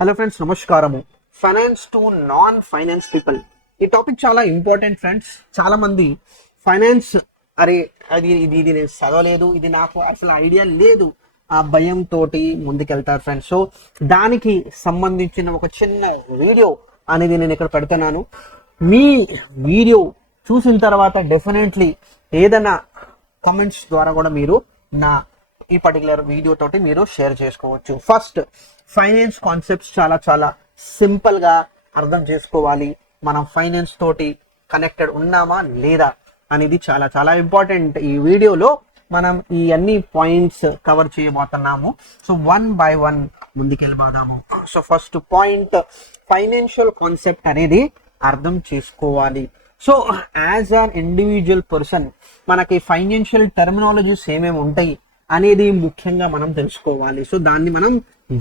Hello friends, నమస్కారము. Finance to non finance people, ఈ topic చాలా ఇంపార్టెంట్ ఫ్రెండ్స్. చాలా మంది ఫైనాన్స్, అరే అది ఇది ఇది నేను చదవలేదు, ఇది నాకు అసలు ఐడియా లేదు, ఆ భయంతో ముందుకెళ్తారు ఫ్రెండ్స్. సో దానికి సంబంధించిన ఒక చిన్న వీడియో అనేది నేను ఇక్కడ పెడుతున్నాను. మీ వీడియో చూసిన తర్వాత డెఫినెట్లీ ఏదైనా కమెంట్స్ ద్వారా కూడా మీరు నా ఈ పర్టికులర్ వీడియో తోటి మీరు షేర్ చేసుకోవచ్చు. ఫస్ట్, ఫైనాన్స్ కాన్సెప్ట్స్ చాలా చాలా సింపుల్ గా అర్థం చేసుకోవాలి. మనం ఫైనాన్స్ తోటి కనెక్టెడ్ ఉన్నామా లేదా అనేది చాలా చాలా ఇంపార్టెంట్. ఈ వీడియోలో మనం ఈ అన్ని పాయింట్స్ కవర్ చేయబోతున్నాము. సో వన్ బై వన్ ముందుకెళ్ళిపోదాము. So first point, financial concept అనేది అర్థం చేసుకోవాలి. So as an individual person మనకి ఫైనాన్షియల్ టర్మినాలజీస్ ఏమేమి ఉంటాయి అనేది ముఖ్యంగా మనం తెలుసుకోవాలి. సో దాన్ని మనం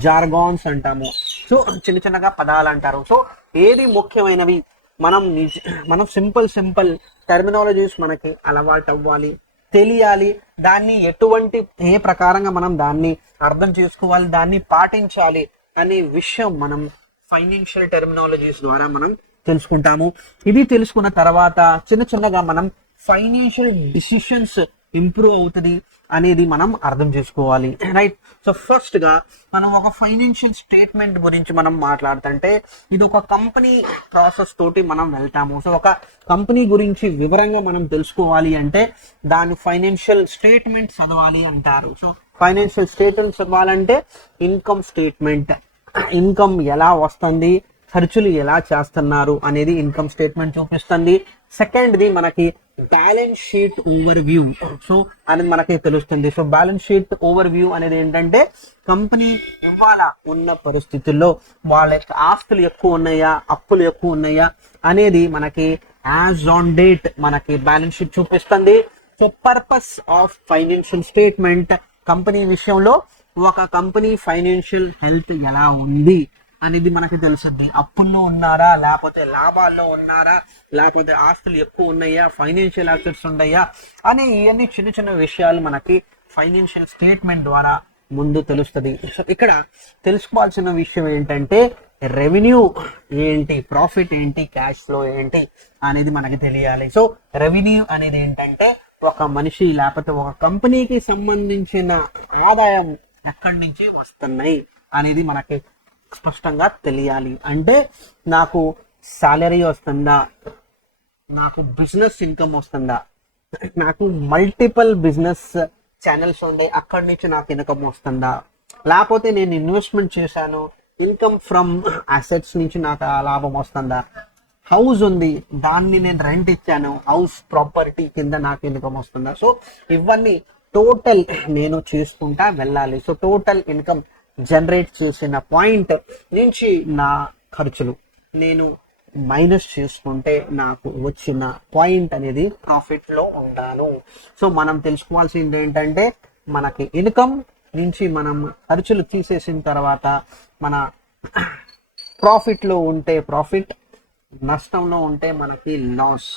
జార్గాన్స్ అంటాము. సో చిన్న చిన్నగా పదాలు అంటారు. సో ఏది ముఖ్యమైనవి మనం సింపుల్ టర్మినాలజీస్ మనకి అలవాటు అవ్వాలి, తెలియాలి. దాన్ని ఏ ప్రకారంగా మనం దాన్ని అర్థం చేసుకోవాలి, దాన్ని పాటించాలి అనే విషయం మనం ఫైనాన్షియల్ టర్మినాలజీస్ ద్వారా మనం తెలుసుకుంటాము. ఇది తెలుసుకున్న తర్వాత చిన్నగా మనం ఫైనాన్షియల్ డిసిషన్స్ ఇంప్రూవ్ అవుతుంది అనేది మనం అర్థం చేసుకోవాలి, రైట్? సో ఫస్ట్ గా మనం ఒక ఫైనాన్షియల్ స్టేట్మెంట్ గురించి మనం మాట్లాడుతుంటే, ఇది ఒక కంపెనీ ప్రాసెస్ తోటి మనం వెళ్తాము. సో ఒక కంపెనీ గురించి వివరంగా మనం తెలుసుకోవాలి అంటే దాని ఫైనాన్షియల్ స్టేట్మెంట్ చదవాలి అంటారు. సో ఫైనాన్షియల్ స్టేట్మెంట్ చదవాలంటే ఇన్కమ్ స్టేట్మెంట్, ఇన్కమ్ ఎలా వస్తుంది, ఖర్చులు ఎలా చేస్తున్నారు అనేది ఇన్కమ్ స్టేట్మెంట్ చూపిస్తుంది. సెకండ్ది మనకి balance sheet over view. So అనేది మనకి తెలుస్తుంది. So balance sheet over view అనేది ఏంటంటే, కంపెనీ ఇవాళ ఉన్న పరిస్థితుల్లో వాళ్ళ యొక్క ఆస్తులు ఎక్కువ ఉన్నాయా, అప్పులు ఎక్కువ ఉన్నాయా అనేది మనకి యాజ్ ఆన్ డేట్ మనకి బ్యాలెన్స్ షీట్ చూపిస్తుంది. So purpose of financial statement, company విషయంలో ఒక కంపెనీ ఫైనాన్షియల్ హెల్త్ ఎలా ఉంది అనేది మనకి తెలుస్తుంది. అప్పుల్లో ఉన్నారా, లేకపోతే లాభాల్లో ఉన్నారా, లేకపోతే ఆస్తులు ఎక్కువ ఉన్నాయా, ఫైనాన్షియల్ అసెట్స్ ఉన్నాయా అని ఇవన్నీ చిన్న విషయాలు మనకి ఫైనాన్షియల్ స్టేట్మెంట్ ద్వారా ముందు తెలుస్తుంది. సో ఇక్కడ తెలుసుకోవాల్సిన విషయం ఏంటంటే, రెవెన్యూ ఏంటి, ప్రాఫిట్ ఏంటి, క్యాష్ ఫ్లో ఏంటి అనేది మనకి తెలియాలి. సో రెవెన్యూ అనేది ఏంటంటే, ఒక మనిషి లేకపోతే ఒక కంపెనీకి సంబంధించిన ఆదాయం ఎక్కడి నుంచి వస్తున్నాయి అనేది మనకి స్పష్టంగా తెలియాలి. అంటే నాకు సాలరీ వస్తుందా, నాకు బిజినెస్ ఇన్కమ్ వస్తుందా, నాకు మల్టిపుల్ బిజినెస్ ఛానల్స్ ఉండే అక్కడి నుంచి నాకు ఇన్కమ్ వస్తుందా, లేకపోతే నేను ఇన్వెస్ట్మెంట్ చేశాను, ఇన్కమ్ ఫ్రమ్ అసెట్స్ నుంచి నాకు ఆ లాభం వస్తుందా, హౌస్ ఉంది దాన్ని నేను రెంట్ ఇచ్చాను, హౌస్ ప్రాపర్టీ కింద నాకు ఇన్కమ్ వస్తుందా. సో ఇవన్నీ టోటల్ నేను చేసుకుంటా వెళ్ళాలి. సో టోటల్ ఇన్కమ్ జనరేట్ చేసిన పాయింట్ నుంచి నా ఖర్చులు నేను మైనస్ చేసుకుంటే నాకు వచ్చిన పాయింట్ అనేది ప్రాఫిట్ లో ఉంటాను. సో మనం తెలుసుకోవాల్సింది ఏంటంటే, మనకి ఇన్కమ్ నుంచి మనం ఖర్చులు తీసేసిన తర్వాత మన ప్రాఫిట్ లో ఉంటే ప్రాఫిట్, నష్టంలో ఉంటే మనకి లాస్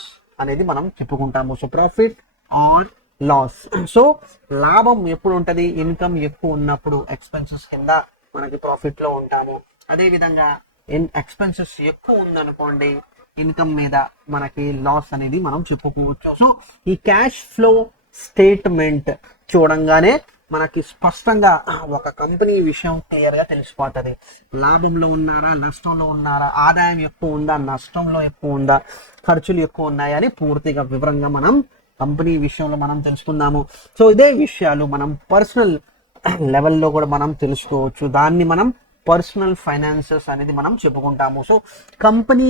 అనేది మనం చెప్పుకుంటాము. So profit or loss. So లాభం ఎప్పుడు ఉంటది, ఇన్కమ్ ఎక్కువ ఉన్నప్పుడు ఎక్స్పెన్సెస్ కింద మనకి ప్రాఫిట్ లో ఉంటాము. అదే విధంగా ఎక్స్పెన్సెస్ ఎక్కువ ఉందనుకోండి, ఇన్కమ్ మీద మనకి లాస్ అనేది మనం చెప్పుకోవచ్చు. సో ఈ క్యాష్ ఫ్లో స్టేట్మెంట్ చూడంగానే మనకి స్పష్టంగా ఒక కంపెనీ విషయం క్లియర్ గా తెలిసిపోతుంది. లాభంలో ఉన్నారా, నష్టంలో ఉన్నారా, ఆదాయం ఎక్కువ ఉందా, నష్టంలో ఎక్కువ ఉందా, ఖర్చులు ఎక్కువ ఉన్నాయా అని పూర్తిగా వివరంగా మనం కంపెనీ విషయంలో మనం తెలుసుకుందాము. సో ఇదే విషయాలు మనం పర్సనల్ లెవెల్లో కూడా మనం తెలుసుకోవచ్చు. దాన్ని మనం పర్సనల్ ఫైనాన్సెస్ అనేది మనం చెప్పుకుంటాము. సో కంపెనీ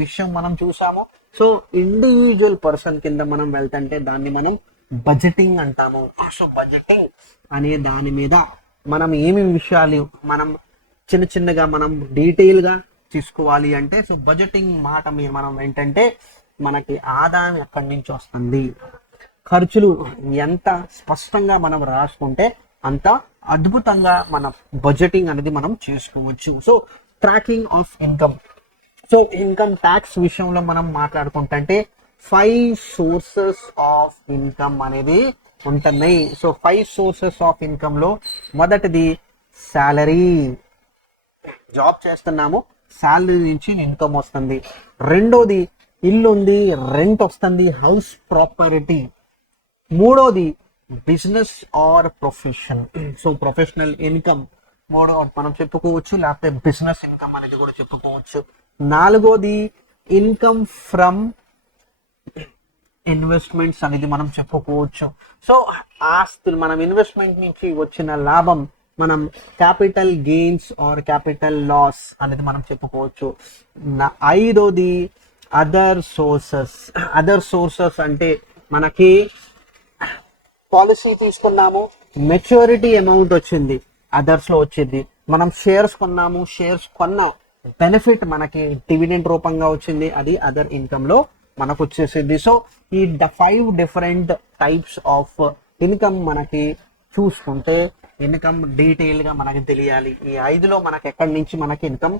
విషయం మనం చూసాము. సో ఇండివిజువల్ పర్సన్ కింద మనం వెళ్తుంటే దాన్ని మనం బడ్జెటింగ్ అంటాము. సో బడ్జెటింగ్ అనే దాని మీద మనం ఏమేమి విషయాలు మనం చిన్నగా మనం డీటెయిల్ గా తీసుకోవాలి అంటే, సో బడ్జెటింగ్ మాట మీరు మనం ఏంటంటే, మనకి ఆదాయం ఎక్కడి నుంచి వస్తుంది, ఖర్చులు ఎంత స్పష్టంగా మనం రాసుకుంటే అంత అద్భుతంగా మన బడ్జెటింగ్ అనేది మనం చేసుకోవచ్చు. So tracking of income. So income tax విషయంలో మనం మాట్లాడుకుంటే 5 సోర్సెస్ ఆఫ్ ఇన్కమ్ అనేది ఉంటున్నాయి. సో 5 సోర్సెస్ ఆఫ్ ఇన్కమ్ లో మొదటిది శాలరీ, జాబ్ చేస్తున్నాము, శాలరీ నుంచి ఇన్కమ్ వస్తుంది. రెండోది ఇల్లు ఉంది, రెంట్ వస్తుంది, హౌస్ ప్రాపర్టీ. మూడోది business are profession. So professional income మూడో మనం చెప్పుకోవచ్చు, లేకపోతే బిజినెస్ ఇన్కమ్ అనేది కూడా చెప్పుకోవచ్చు. నాలుగోది ఇన్కమ్ ఫ్రమ్ ఇన్వెస్ట్మెంట్స్ అనేది మనం చెప్పుకోవచ్చు. సో ఆస్తులు, మనం ఇన్వెస్ట్మెంట్ నుంచి వచ్చిన లాభం మనం capital gains or capital loss అనేది మనం చెప్పుకోవచ్చు. ఐదోది అదర్ సోర్సెస్. అదర్ సోర్సెస్ అంటే మనకి పాలసీ తీసుకున్నాము, మెచ్యూరిటీ అమౌంట్ వచ్చింది, అదర్స్ లో వచ్చింది. మనం షేర్స్ కొన్నాము, షేర్స్ కొన్న బెనిఫిట్ మనకి డివిడెండ్ రూపంగా వచ్చింది, అది అదర్ ఇన్కమ్ లో మనకు వచ్చేసింది. సో ఈ 5 డిఫరెంట్ టైప్స్ ఆఫ్ ఇన్కమ్ మనకి చూసుకుంటే ఇన్కమ్ డీటెయిల్ గా మనకి తెలియాలి. ఈ 5లో మనకి ఎక్కడి నుంచి మనకి ఇన్కమ్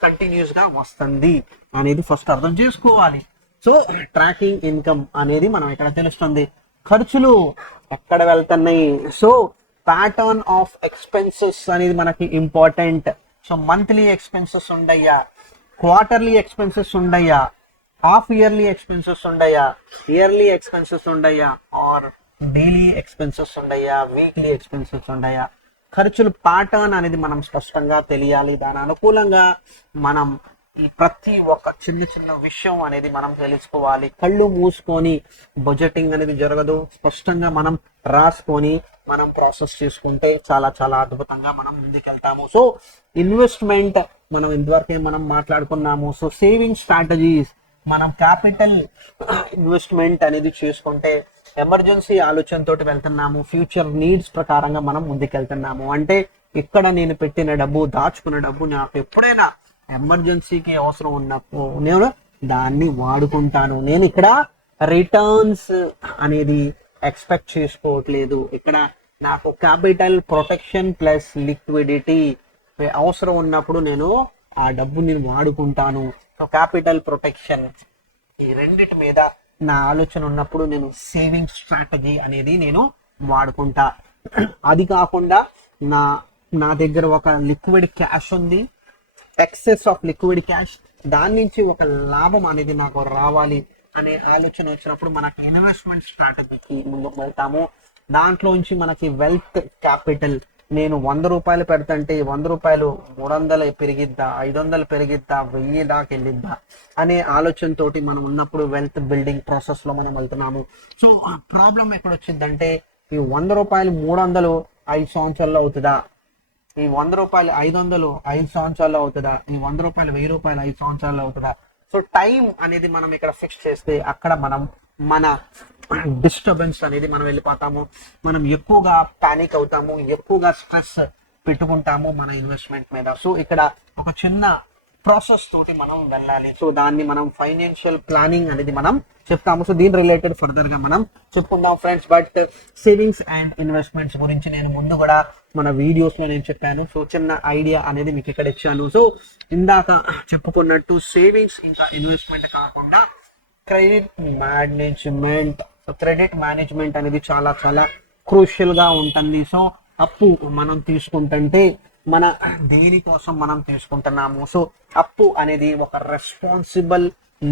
కంటిన్యూస్ గా వస్తుంది అనేది ఫస్ట్ అర్థం చేసుకోవాలి. సో ట్రాకింగ్ ఇన్కమ్ అనేది మనం ఇక్కడ తెలుస్తుంది. ఖర్చులు ఎక్కడ వెళ్తున్నాయి, సో ప్యాటర్న్ ఆఫ్ ఎక్స్పెన్సెస్ అనేది మనకి ఇంపార్టెంట్. సో మంత్లీ ఎక్స్పెన్సెస్ ఉండయ్యా, క్వార్టర్లీ ఎక్స్పెన్సెస్ ఉండయ్యా, హాఫ్ ఇయర్లీ ఎక్స్పెన్సెస్ ఉండయ్యా, ఇయర్లీ ఎక్స్పెన్సెస్ ఉండయ్యా, ఆర్ డైలీ ఎక్స్పెన్సెస్ ఉండయ్యా, వీక్లీ ఎక్స్పెన్సెస్ ఉండయ్యా. ఖర్చులు ప్యాటర్న్ అనేది మనం స్పష్టంగా తెలియాలి. దాని అనుకూలంగా మనం ఈ ప్రతి ఒక్క చిన్న చిన్న విషయం అనేది మనం తెలుసుకోవాలి. కళ్ళు మూసుకొని బడ్జెటింగ్ అనేది జరగదు. స్పష్టంగా మనం రాసుకొని మనం ప్రాసెస్ చేసుకుంటే చాలా చాలా అద్భుతంగా మనం ముందుకెళ్తాము. సో ఇన్వెస్ట్మెంట్ మనం ఇంతవరకే మనం మాట్లాడుకున్నాము. సో సేవింగ్ స్ట్రాటజీస్, మనం క్యాపిటల్ ఇన్వెస్ట్మెంట్ అనేది చేసుకుంటే ఎమర్జెన్సీ ఆలోచనతో వెళ్తున్నాము, ఫ్యూచర్ నీడ్స్ ప్రకారంగా మనం ముందుకెళ్తున్నాము. అంటే ఇక్కడ నేను పెట్టిన డబ్బు, దాచుకున్న డబ్బు నాకు ఎప్పుడైనా ఎమర్జెన్సీకి అవసరం ఉన్నప్పుడు నేను దాన్ని వాడుకుంటాను. నేను ఇక్కడ రిటర్న్స్ అనేది ఎక్స్పెక్ట్ చేసుకోవట్లేదు. ఇక్కడ నాకు క్యాపిటల్ ప్రొటెక్షన్ ప్లస్ లిక్విడిటీ, అవసరం ఉన్నప్పుడు నేను ఆ డబ్బు నేను వాడుకుంటాను. సో క్యాపిటల్ ప్రొటెక్షన్, ఈ రెండిటి మీద నా ఆలోచన ఉన్నప్పుడు నేను సేవింగ్ స్ట్రాటజీ అనేది నేను వాడుకుంటా. అది కాకుండా నా దగ్గర ఒక లిక్విడ్ క్యాష్ ఉంది, ఎక్సెస్ ఆఫ్ లిక్విడ్ క్యాష్, దాని నుంచి ఒక లాభం అనేది నాకు రావాలి అనే ఆలోచన వచ్చినప్పుడు మనకి ఇన్వెస్ట్మెంట్ స్ట్రాటజీకి ముందుకు వెళ్తాము. దాంట్లోంచి మనకి వెల్త్ క్యాపిటల్, నేను 100 రూపాయలు పెడతంటే 100 రూపాయలు 300 పెరిగిద్దా, 500 పెరిగిద్దా, 1000 దాకా వెళ్ళిద్దా అనే ఆలోచనతోటి మనం ఉన్నప్పుడు వెల్త్ బిల్డింగ్ ప్రాసెస్ లో మనం వెళ్తున్నాము. సో ప్రాబ్లం ఎక్కడ వచ్చిందంటే ఈ 100 రూపాయలు 300 5 సంవత్సరాల్లో అవుతుందా, ఈ 100 రూపాయలు 500 5 సంవత్సరాల్లో అవుతుందా, ఈ 100 రూపాయలు 1000 రూపాయలు 5 సంవత్సరాల్లో అవుతుందా. సో టైం అనేది మనం ఇక్కడ ఫిక్స్ చేస్తే అక్కడ మనం మన డిస్టర్బెన్స్ అనేది మనం వెళ్ళిపోతాము. మనం ఎక్కువగా పానిక్ అవుతాము, ఎక్కువగా స్ట్రెస్ పెట్టుకుంటాము మన ఇన్వెస్ట్మెంట్ మీద. సో ఇక్కడ ఒక చిన్న ప్రాసెస్ తోటి మనం వెళ్ళాలి. సో దాన్ని మనం ఫైనాన్షియల్ ప్లానింగ్ అనేది మనం చెప్తాము. సో దీని రిలేటెడ్ ఫర్దర్ గా మనం చెప్పుకుందాం friends. But savings and investments గురించి నేను ముందు కూడా మన వీడియోస్ లో నేను చెప్పాను. సో చిన్న ఐడియా అనేది మీకు ఇక్కడ ఇచ్చాను. సో ఇందాక చెప్పుకున్నట్టు సేవింగ్స్ ఇంకా ఇన్వెస్ట్మెంట్ కాకుండా క్రెడిట్ మేనేజ్మెంట్. క్రెడిట్ మేనేజ్మెంట్ అనేది చాలా చాలా క్రూషియల్ గా ఉంటుంది. సో అప్పు మనం తీసుకుంటుంటే మన దేనికోసం మనం తీసుకుంటున్నాము. సో అప్పు అనేది ఒక రెస్పాన్సిబుల్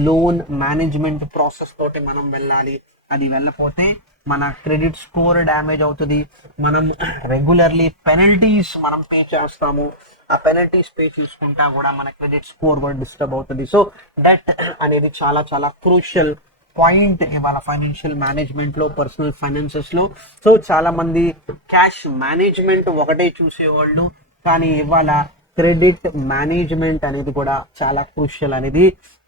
లోన్ మేనేజ్మెంట్ ప్రాసెస్ తోటి మనం వెళ్ళాలి. అది వెళ్ళకపోతే మన క్రెడిట్ స్కోర్ డ్యామేజ్ అవుతుంది. మనం రెగ్యులర్లీ పెనల్టీస్ మనం పే చేస్తాము. ఆ పెనల్టీస్ పే చేసుకుంటా కూడా మన క్రెడిట్ స్కోర్ కూడా డిస్టర్బ్ అవుతుంది. సో డెట్ అనేది చాలా చాలా క్రూషియల్ పాయింట్ ఇవాళ ఫైనాన్షియల్ మేనేజ్మెంట్ లో, పర్సనల్ ఫైనాన్సెస్ లో. సో చాలా మంది క్యాష్ మేనేజ్మెంట్ ఒకటే చూసేవాళ్ళు, కానీ ఇవాళ క్రెడిట్ మేనేజ్మెంట్ అనేది కూడా చాలా క్రూషియల్ అనేది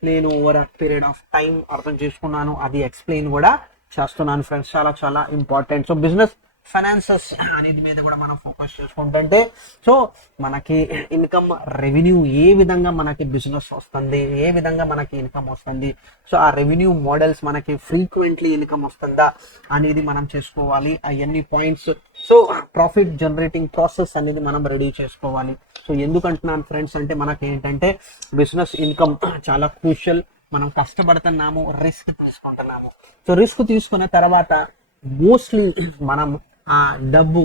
నేను ఓవర్ పీరియడ్ ఆఫ్ టైం అర్థం చేసుకున్నాను. అది ఎక్స్ప్లెయిన్ కూడా చేస్తున్నాను ఫ్రెండ్స్. చాలా చాలా ఇంపార్టెంట్. సో బిజినెస్ ఫైనాన్సెస్ అనేది మీద కూడా మనం ఫోకస్ చేసుకుంటుంటే సో మనకి ఇన్కమ్ రెవెన్యూ ఏ విధంగా మనకి బిజినెస్ వస్తుంది, ఏ విధంగా మనకి ఇన్కమ్ వస్తుంది, సో ఆ రెవెన్యూ మోడల్స్ మనకి ఫ్రీక్వెంట్లీ ఇన్కమ్ వస్తుందా అనేది మనం చేసుకోవాలి. అవన్నీ points. So profit generating process అనేది మనం రెడీ చేసుకోవాలి. సో ఎందుకంటున్నాను ఫ్రెండ్స్ అంటే మనకి ఏంటంటే బిజినెస్ ఇన్కమ్ చాలా క్రూషియల్. మనం కష్టపడుతున్నాము, రిస్క్ తీసుకుంటున్నాము. సో రిస్క్ తీసుకున్న తర్వాత మోస్ట్లీ మనం ఆ డబ్బు,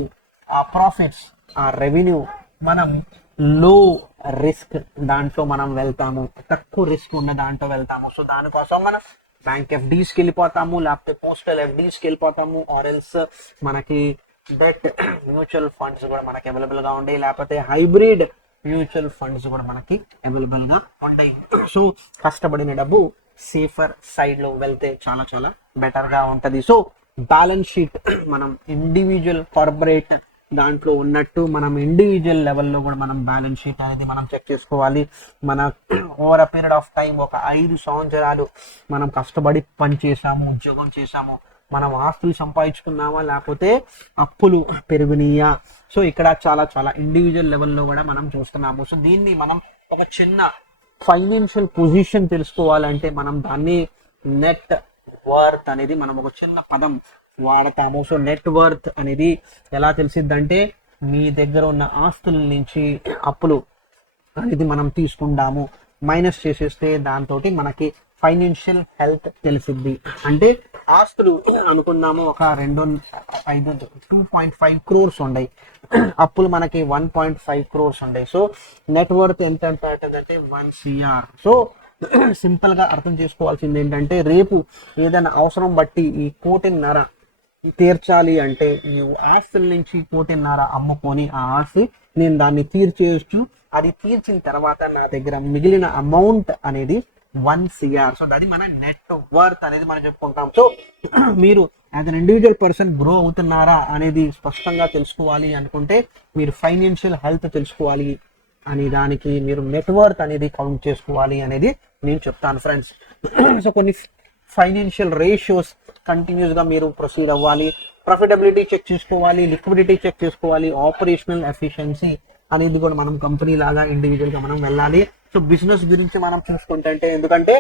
ఆ ప్రాఫిట్స్, ఆ రెవెన్యూ మనం లో రిస్క్ దాంట్లో మనం వెళ్తాము, తక్కువ రిస్క్ ఉన్న దాంట్లో వెళ్తాము. సో దానికోసం మనం బ్యాంక్ ఎఫ్డీస్కి వెళ్ళిపోతాము, లేకపోతే పోస్టల్ ఎఫ్డీస్కి వెళ్ళిపోతాము, ఆర్ ఎల్స్ మనకి డెట్ మ్యూచువల్ ఫండ్స్ కూడా మనకి అవైలబుల్ గా ఉంటాయి, లేకపోతే హైబ్రిడ్ మ్యూచువల్ ఫండ్స్ కూడా మనకి అవైలబుల్ గా ఉంటాయి. సో కష్టపడిన డబ్బు సేఫర్ సైడ్ లో వెళ్తే చాలా చాలా బెటర్ గా ఉంటది. సో బ్యాలెన్స్ షీట్ మనం ఇండివిజువల్ కార్పొరేట్ దాంట్లో ఉన్నట్టు మనం ఇండివిజువల్ లెవెల్లో కూడా మనం బ్యాలెన్స్ షీట్ అనేది మనం చెక్ చేసుకోవాలి. మన over a period of time ఒక 5 సంవత్సరాలు మనం కష్టపడి పని చేసాము, ఉద్యోగం చేసాము, మనం ఆస్తులు సంపాదించుకున్నామా లేకపోతే అప్పులు పెరుగునియా. సో ఇక్కడ చాలా చాలా ఇండివిజువల్ లెవెల్లో కూడా మనం చూస్తున్నాము. సో దీన్ని మనం ఒక చిన్న ఫైనాన్షియల్ పొజిషన్ తెలుసుకోవాలంటే మనం దాన్ని నెట్ వర్త్ అనేది మనం ఒక చిన్న పదం వాడతాము. సో నెట్ వర్త్ అనేది ఎలా తెలిసిద్దంటే మీ దగ్గర ఉన్న ఆస్తుల నుంచి అప్పులు అనేది మనం తీసుకుంటాము, మైనస్ చేసేస్తే దాంతో మనకి ఫైనాన్షియల్ హెల్త్ తెలిసిద్ది. అంటే ఆస్తులు అనుకున్నాము ఒక 2.5 crores ఉన్నాయి, అప్పులు మనకి 1.5 crores ఉన్నాయి. సో నెట్ వర్త్ ఎంత అంటే 1 CR. సో సింపుల్ గా అర్థం చేసుకోవాల్సింది ఏంటంటే రేపు ఏదైనా అవసరం బట్టి ఈ 1.5 తీర్చాలి అంటే నీవు ఆస్తుల నుంచి 1.5 అమ్ముకొని ఆ ఆస్తి నేను దాన్ని తీర్చేయచ్చు. అది తీర్చిన తర్వాత నా దగ్గర మిగిలిన అమౌంట్ అనేది 1 CR. సో అది మన నెట్ వర్త్ అనేది మనం చెప్పుకుంటాం. సో మీరు as an individual person grow అవుతున్నారా అనేది స్పష్టంగా తెలుసుకోవాలి అనుకుంటే మీరు ఫైనాన్షియల్ హెల్త్ తెలుసుకోవాలి అని దానికి మీరు నెట్వర్త్ అనేది కౌంట్ చేసుకోవాలి అనేది నేను చెప్తాను ఫ్రెండ్స్. సో కొన్ని ఫైనాన్షియల్ రేషియోస్ కంటిన్యూస్ గా మీరు ప్రొసీడ్ అవ్వాలి, ప్రాఫిటబిలిటీ చెక్ చేసుకోవాలి, లిక్విడిటీ చెక్ చేసుకోవాలి, ఆపరేషనల్ ఎఫిషియన్సీ అనేది కూడా మనం కంపెనీ లాగా ఇండివిజువల్ గా మనం వెళ్ళాలి. సో బిజినెస్ గురించి మనం చూసుకుంటే ఎందుకంటే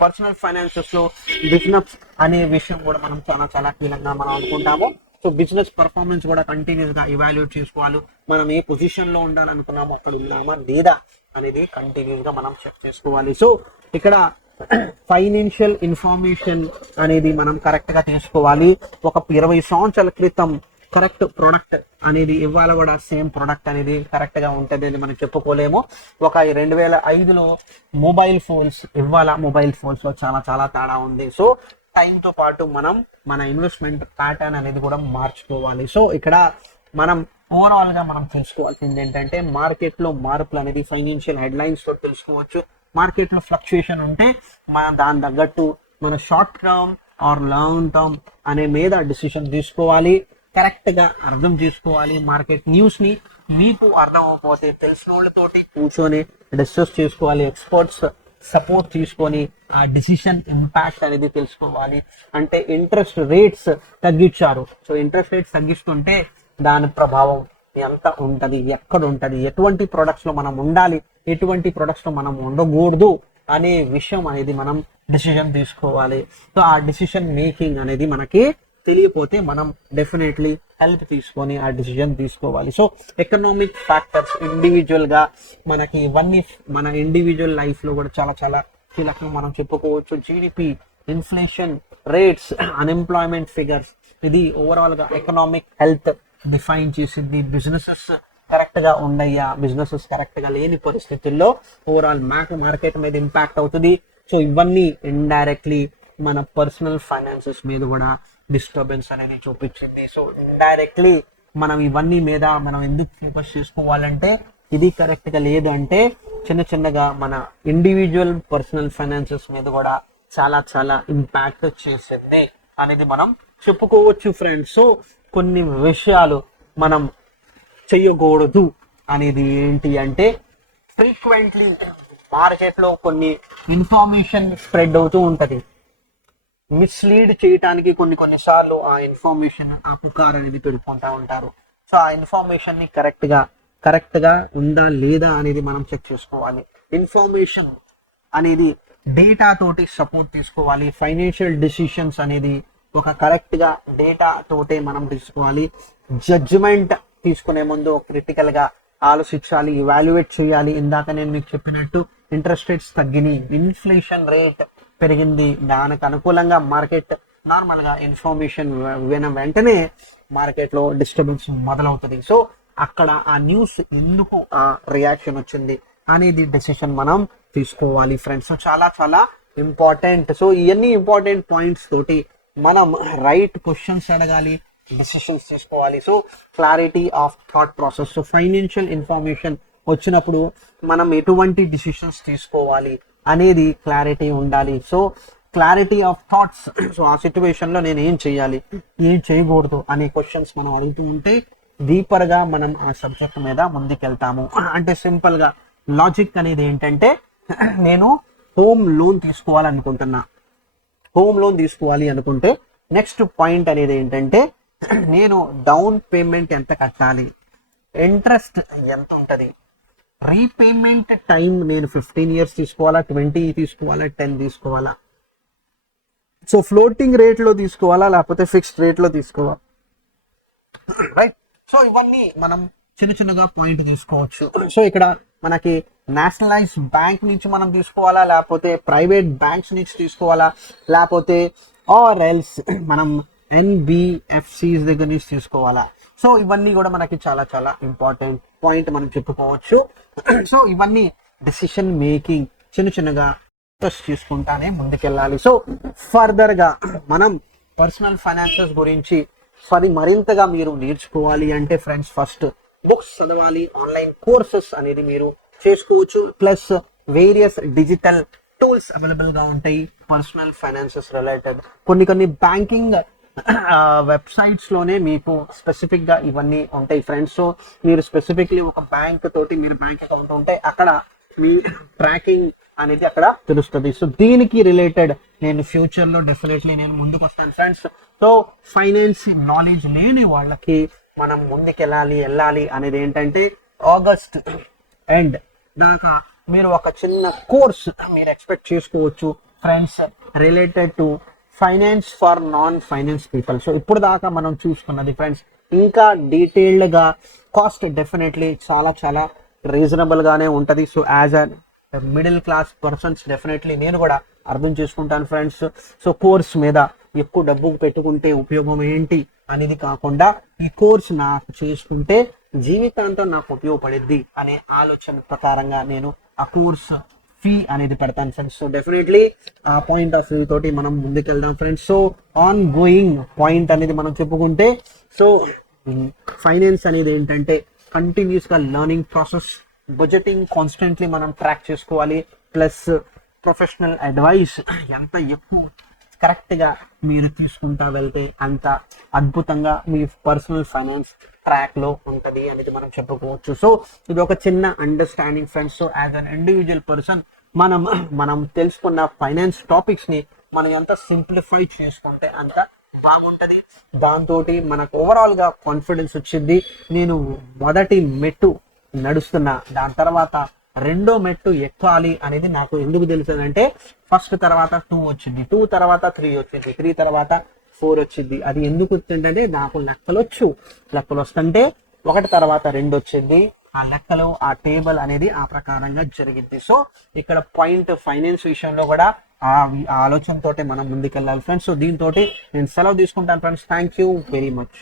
పర్సనల్ ఫైనాన్సెస్ లో బిజినెస్ అనే విషయం కూడా మనం చాలా చాలా కీలకంగా మనం అనుకుంటాము. సో బిజినెస్ పర్ఫార్మెన్స్ కూడా కంటిన్యూస్ గా ఇవాల్యుయేట్ చేసుకోవాలి. మనం ఏ పొజిషన్ లో ఉండాలనుకున్నామో అక్కడ ఉన్నామా లేదా అనేది కంటిన్యూస్ గా మనం చెక్ చేసుకోవాలి. సో ఇక్కడ ఫైనాన్షియల్ ఇన్ఫర్మేషన్ అనేది మనం కరెక్ట్ గా తీసుకోవాలి. ఒక 20 సంవత్సరాల క్రితం కరెక్ట్ ప్రొడక్ట్ అనేది ఇవాళ కూడా సేమ్ ప్రొడక్ట్ అనేది కరెక్ట్ గా ఉంటుంది అని మనం చెప్పుకోలేము. ఒక 2005లో మొబైల్ ఫోన్స్ ఇవాళ మొబైల్ ఫోన్స్ లో చాలా చాలా తేడా ఉంది. సో టైంతో పాటు మనం మన ఇన్వెస్ట్మెంట్ ప్యాటర్న్ అనేది కూడా మార్చుకోవాలి. సో ఇక్కడ మనం ఓవరాల్ గా మనం తెలుసుకోవాల్సింది ఏంటంటే మార్కెట్ లో మార్పులు అనేది ఫైనాన్షియల్ హెడ్లైన్స్ తో తెలుసుకోవచ్చు. మార్కెట్ లో ఫ్లక్చుయేషన్ ఉంటే మన దాని తగ్గట్టు మన short term are long term అనే మీద డిసిషన్ తీసుకోవాలి. కరెక్ట్ గా అర్థం చేసుకోవాలి మార్కెట్ న్యూస్ ని. మీకు అర్థం అవ్వకపోతే తెలిసిన వాళ్ళతోటి కూర్చొని డిస్కస్ చేసుకోవాలి, ఎక్స్పర్ట్స్ సపోర్ట్ తీసుకొని ఆ డిసిషన్ ఇంపాక్ట్ అనేది తెలుసుకోవాలి. అంటే ఇంట్రెస్ట్ రేట్స్ తగ్గించారు, సో ఇంట్రెస్ట్ రేట్స్ తగ్గిస్తుంటే దాని ప్రభావం ఎంత ఉంటది, ఎక్కడ ఉంటది, ఎటువంటి ప్రొడక్ట్స్ లో మనం ఉండాలి, ఎటువంటి ప్రొడక్ట్స్ లో మనం ఉండకూడదు అనే విషయం అనేది మనం డిసిషన్ తీసుకోవాలి. సో ఆ డిసిషన్ మేకింగ్ అనేది మనకి తెలియపోతే మనం డెఫినెట్లీ హెల్ప్ తీసుకొని ఆ డిసిజన్ తీసుకోవాలి. సో ఎకనామిక్ ఫ్యాక్టర్స్ ఇండివిజువల్ గా మనకి ఇవన్నీ మన ఇండివిజువల్ లైఫ్ లో కూడా చాలా చాలా కీలకంగా మనం చెప్పుకోవచ్చు. GDP, inflation rates, unemployment figures, ఇది ఓవరాల్ గా ఎకనామిక్ హెల్త్ డిఫైన్ చేసింది. బిజినెసెస్ కరెక్ట్ గా ఉండయ్యా, బిజినెసెస్ కరెక్ట్ గా లేని పరిస్థితుల్లో ఓవరాల్ మార్కెట్ మీద ఇంపాక్ట్ అవుతుంది. సో ఇవన్నీ ఇండైరెక్ట్లీ మన పర్సనల్ ఫైనాన్సెస్ మీద కూడా డిస్టర్బెన్స్ అనేది చూపించింది. సో ఇండైరెక్ట్లీ మనం ఇవన్నీ మీద మనం ఎందుకు ఫోకస్ చేసుకోవాలంటే ఇది కరెక్ట్ గా లేదు అంటే చిన్న చిన్నగా మన ఇండివిజువల్ పర్సనల్ ఫైనాన్సెస్ మీద కూడా చాలా చాలా ఇంపాక్ట్ చేసింది అనేది మనం చెప్పుకోవచ్చు ఫ్రెండ్స్. సో కొన్ని విషయాలు మనం చెయ్యకూడదు అనేది ఏంటి అంటే ఫ్రీక్వెంట్లీ మార్కెట్ లో కొన్ని ఇన్ఫర్మేషన్ స్ప్రెడ్ అవుతూ ఉంటది. మిస్లీడ్ చేయడానికి కొన్నిసార్లు ఆ ఇన్ఫర్మేషన్ ఆ పుకార్ అనేది పెట్టుకుంటా ఉంటారు. సో ఆ ఇన్ఫర్మేషన్ ని కరెక్ట్ గా ఉందా లేదా అనేది మనం చెక్ చేసుకోవాలి. ఇన్ఫర్మేషన్ అనేది డేటా తోటి సపోర్ట్ తీసుకోవాలి. ఫైనాన్షియల్ డిసిషన్స్ అనేది ఒక కరెక్ట్ గా డేటా తోటే మనం తీసుకోవాలి. జడ్జిమెంట్ తీసుకునే ముందు క్రిటికల్ గా ఆలోచించాలి, ఇవాల్యుయేట్ చేయాలి. ఇందాక నేను మీకు చెప్పినట్టు ఇంట్రెస్ట్ రేట్స్ తగ్గినాయి, ఇన్ఫ్లేషన్ రేట్ పెరిగింది, దానికి అనుకూలంగా మార్కెట్ నార్మల్ గా ఇన్ఫర్మేషన్ వెంటనే మార్కెట్ లో డిస్టర్బెన్స్ మొదలవుతుంది. సో అక్కడ ఆ న్యూస్ ఎందుకు ఆ రియాక్షన్ వచ్చింది అనేది డెసిషన్ మనం తీసుకోవాలి ఫ్రెండ్స్. సో చాలా చాలా ఇంపార్టెంట్. సో ఇవన్నీ ఇంపార్టెంట్ పాయింట్స్ తోటి మనం రైట్ క్వశ్చన్స్ అడగాలి, డిసిషన్స్ తీసుకోవాలి. So clarity of thought process. So financial information వచ్చినప్పుడు మనం ఎటువంటి డిసిషన్స్ తీసుకోవాలి అనేది క్లారిటీ ఉండాలి. So clarity of thoughts. So ఆ సిచ్యువేషన్ లో నేను ఏం చేయాలి, ఏం చేయకూడదు అనే క్వశ్చన్స్ మనం అడుగుతూ ఉంటే డీపర్ గా మనం ఆ సబ్జెక్ట్ మీద ముందుకెళ్తాము. అంటే సింపుల్ గా లాజిక్ అనేది ఏంటంటే, నేను హోమ్ లోన్ తీసుకోవాలనుకుంటున్నా, హోమ్ లోన్ తీసుకోవాలి అనుకుంటే నెక్స్ట్ పాయింట్ అనేది ఏంటంటే, నేను డౌన్ పేమెంట్ ఎంత కట్టాలి, ఇంట్రెస్ట్ ఎంత ఉంటుంది, రీపేమెంట్ టైం నేను 15 years తీసుకోవాలా, 20 తీసుకోవాలా, 10 తీసుకోవాలా, సో ఫ్లోటింగ్ రేట్ లో తీసుకోవాలా లేకపోతే ఫిక్స్డ్ రేట్ లో తీసుకోవాలా, రైట్. సో ఇవన్నీ మనం చిన్న చిన్నగా పాయింట్ తీసుకోవచ్చు. సో ఇక్కడ మనకి నేషనలైజ్ బ్యాంక్ నుంచి మనం తీసుకోవాలా లేకపోతే ప్రైవేట్ బ్యాంక్స్ నుంచి తీసుకోవాలా లేకపోతే ఆర్ ఎల్స్ మనం ఎన్బిఎఫ్సిస్ దగ్గర నుంచి తీసుకోవాలా. సో ఇవన్నీ కూడా మనకి చాలా చాలా ఇంపార్టెంట్ పాయింట్ మనం చెప్పుకోవచ్చు. సో ఇవన్నీ డెసిషన్ మేకింగ్ చిన్న చిన్నగా తీసుకుంటానే ముందుకెళ్ళాలి. సో ఫర్దర్ గా మనం పర్సనల్ ఫైనాన్సెస్ గురించి మరింతగా మీరు నేర్చుకోవాలి అంటే ఫ్రెండ్స్, ఫస్ట్ బుక్స్ చదవాలి, ఆన్లైన్ కోర్సెస్ అనేది మీరు చేసుకోవచ్చు, plus various digital tools available గా ఉంటాయి పర్సనల్ ఫైనాన్సెస్ రిలేటెడ్. కొన్ని బ్యాంకింగ్ వెబ్సైట్స్ లోనే మీకు స్పెసిఫిక్ గా ఇవన్నీ ఉంటాయి ఫ్రెండ్స్. సో మీరు స్పెసిఫిక్లీ ఒక బ్యాంక్ తోటి మీరు బ్యాంక్ అకౌంట్ ఉంటే అక్కడ మీ ట్రాకింగ్ అనేది అక్కడ తెలుస్తుంది. సో దీనికి రిలేటెడ్ నేను ఫ్యూచర్ లో డెఫినెట్లీ నేను ముందుకు వస్తాను ఫ్రెండ్స్. సో ఫైనాన్స్ నాలెడ్జ్ లేని వాళ్ళకి మనం వెళ్ళాలి అనేది ఏంటంటే, ఆగస్ట్ ఎండ్ దాకా మీరు ఒక చిన్న కోర్స్ మీరు ఎక్స్పెక్ట్ చేసుకోవచ్చు friends related to finance for non finance people. So ఇప్పుడు దాకా మనం చూసుకున్నది ఫ్రెండ్స్, ఇంకా డీటెయిల్డ్ గా కాస్ట్ డెఫినెట్లీ చాలా చాలా రీజనబుల్ గానే ఉంటది. So as a middle class persons definitely నేను కూడా అర్థం చేసుకుంటాను ఫ్రెండ్స్. సో కోర్స్ మీద ఎక్కువ డబ్బు పెట్టుకుంటే ఉపయోగం ఏంటి అనేది కాకుండా, ఈ కోర్స్ నాకు చేసుకుంటే జీవితాంతం నాకు ఉపయోగపడిద్ది అనే ఆలోచన ప్రకారంగా నేను ఆ కోర్స్ ఫీ అనేది పెడతాను ఫ్రెండ్స్. సో డెఫినెట్లీ ఆ పాయింట్ ఆఫ్ వ్యూ తోటి మనం ముందుకెళ్దాం friends. So ongoing point అనేది మనం చెప్పుకుంటే, సో ఫైనాన్స్ అనేది ఏంటంటే కంటిన్యూస్ గా లెర్నింగ్ ప్రాసెస్, బడ్జెటింగ్ కాన్స్టెంట్లీ మనం ట్రాక్ చేసుకోవాలి, ప్లస్ ప్రొఫెషనల్ అడ్వైస్ ఎంత ఎక్కువ కరెక్ట్ గా మీరు తీసుకుంటా వెళ్తే అంత అద్భుతంగా మీ పర్సనల్ ఫైనాన్స్ ట్రాక్ లో ఉంటది అనేది మనం చెప్పుకోవచ్చు. సో ఇది ఒక చిన్న understanding friends. So as an individual person మనం తెలుసుకున్న ఫైనాన్స్ టాపిక్స్ ని మనం ఎంత సింప్లిఫై చేసుకుంటే అంత బాగుంటది. దాంతో మనకు ఓవరాల్ గా కాన్ఫిడెన్స్ వచ్చింది. నేను మొదటి మెట్టు నడుస్తున్నా, దాని తర్వాత రెండో మెట్టు ఎక్కాలి అనేది నాకు ఎందుకు తెలుస్తుందంటే, ఫస్ట్ తర్వాత 2 వచ్చింది, 2 తర్వాత 3 వచ్చింది, 3 తర్వాత 4 వచ్చింది. అది ఎందుకు వచ్చిందంటే నాకు లెక్కలు వస్తుంటే 1 తర్వాత 2 వచ్చింది. ఆ లెక్కలు ఆ టేబుల్ అనేది ఆ ప్రకారంగా జరిగింది. సో ఇక్కడ పాయింట్ ఫైనాన్స్ విషయంలో కూడా ఆ ఆలోచనతోటి మనం ముందుకెళ్ళాలి ఫ్రెండ్స్. సో దీంతో నేను సెలవు తీసుకుంటాను friends. Thank you very much.